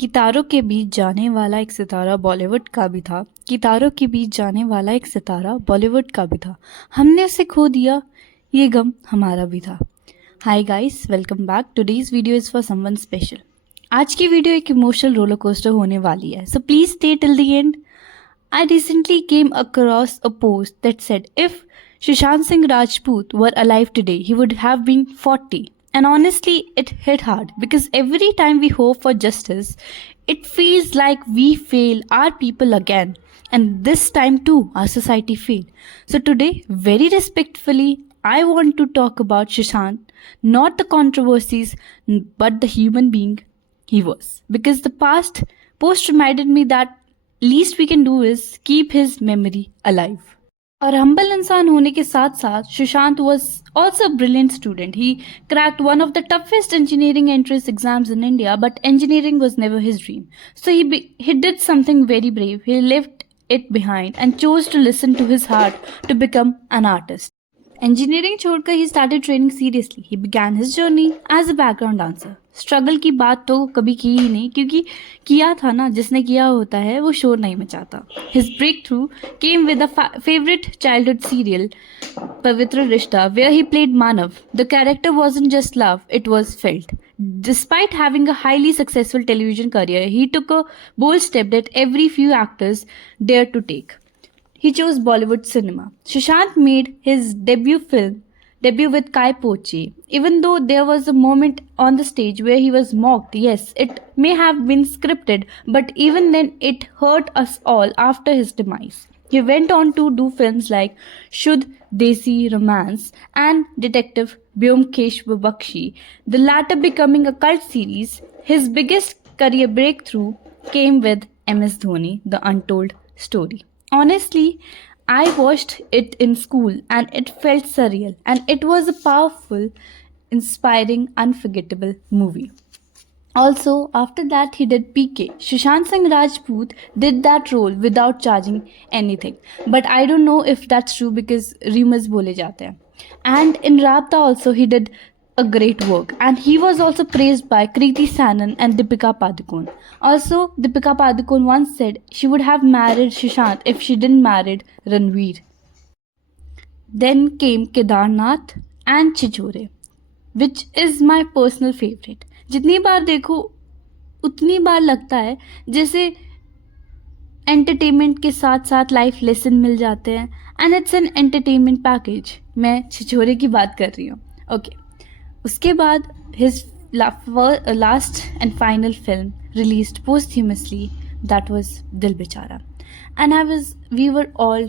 कितारों के बीच जाने वाला एक सितारा बॉलीवुड का भी था। कितारों के बीच जाने वाला एक सितारा बॉलीवुड का भी था। हमने उसे खो दिया, ये गम हमारा भी था। Hi guys, welcome back. Today's video is for someone special. आज की वीडियो एक इमोशनल रोलर कोस्टर होने वाली है, so please stay till the end. I recently came across a post that said if Sushant Singh Rajput were alive today, he would have been 40. And honestly, it hit hard because every time we hope for justice, it feels like we fail our people again. And this time too, our society failed. So today, very respectfully, I want to talk about Sushant, not the controversies, but the human being he was. Because the past post reminded me that least we can do is keep his memory alive. और humble इंसान होने के साथ साथ Sushant was also a brilliant student. He cracked one of the toughest engineering entrance exams in India, but engineering was never his dream. So he did something very brave. He left it behind and chose to listen to his heart to become an artist. Engineering छोड़कर he started training seriously. He began his journey as a background dancer. Struggle की बात तो कभी की ही नहीं, क्योंकि किया था ना, जिसने किया होता है वो शोर नहीं मचाता. His breakthrough came with a favourite childhood serial Pavitra Rishta, where he played Manav. The character wasn't just love, it was felt. Despite having a highly successful television career, he took a bold step that every few actors dare to take. He chose Bollywood cinema. Sushant made his debut with Kai Poche. Even though there was a moment on the stage where he was mocked, yes, it may have been scripted, but even then it hurt us all after his demise. He went on to do films like Shuddh Desi Romance and Detective Byomkesh Bakshi, the latter becoming a cult series. His biggest career breakthrough came with MS Dhoni, The Untold Story. Honestly, I watched it in school and it felt surreal, and it was a powerful, inspiring, unforgettable movie. Also, after that, he did PK. Sushant Singh Rajput did that role without charging anything. But I don't know if that's true because rumors bole jate hain. And in Rabta also, he did a great work. And he was also praised by Kriti Sanon and Deepika Padukone. Also, Deepika Padukone once said she would have married Sushant if she didn't marry Ranveer. Then came Kedarnath and Chichore, which is my personal favorite. जितनी बार देखो उतनी बार लगता है जैसे entertainment के साथ साथ life lesson मिल जाते हैं, and it's an entertainment package. मैं छिछोरे की बात कर रही हूँ. ओके, उसके बाद his last and final film released posthumously, that was Dil Bechara, and we were all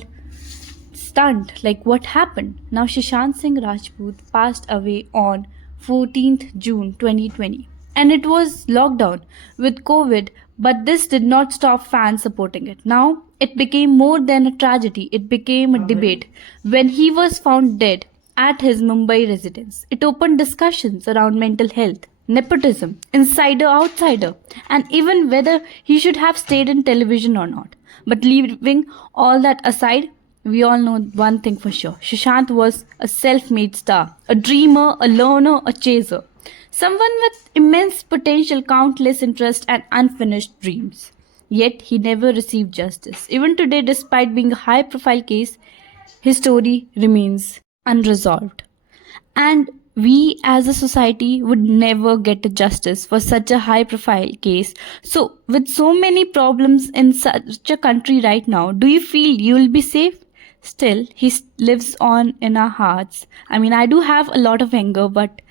stunned, like what happened. Now Sushant Singh Rajput passed away on 14th June 2020, and it was lockdown with COVID, but this did not stop fans supporting it. Now it became more than a tragedy, it became a debate. When he was found dead at his Mumbai residence, it opened discussions around mental health, nepotism, insider outsider, and even whether he should have stayed in television or not. But leaving all that aside, we all know one thing for sure. Sushant was a self-made star, a dreamer, a learner, a chaser. Someone with immense potential, countless interests, and unfinished dreams. Yet he never received justice. Even today, despite being a high-profile case, his story remains unresolved. And we as a society would never get a justice for such a high profile case. So with so many problems in such a country right now, do you feel you will be safe? Still, he lives on in our hearts. I mean, I do have a lot of anger, but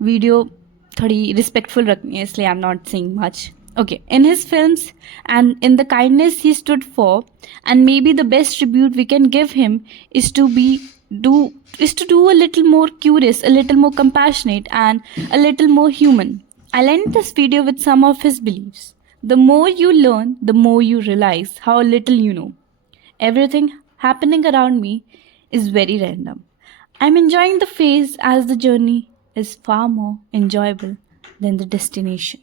video thodi respectful rakni hai, isliye I'm not saying much. Okay, in his films and in the kindness he stood for, and maybe the best tribute we can give him is to do a little more curious, a little more compassionate, and a little more human. I'll end this video with some of his beliefs. The more you learn, the more you realize how little you know. Everything happening around me is very random. I'm enjoying the phase as the journey is far more enjoyable than the destination.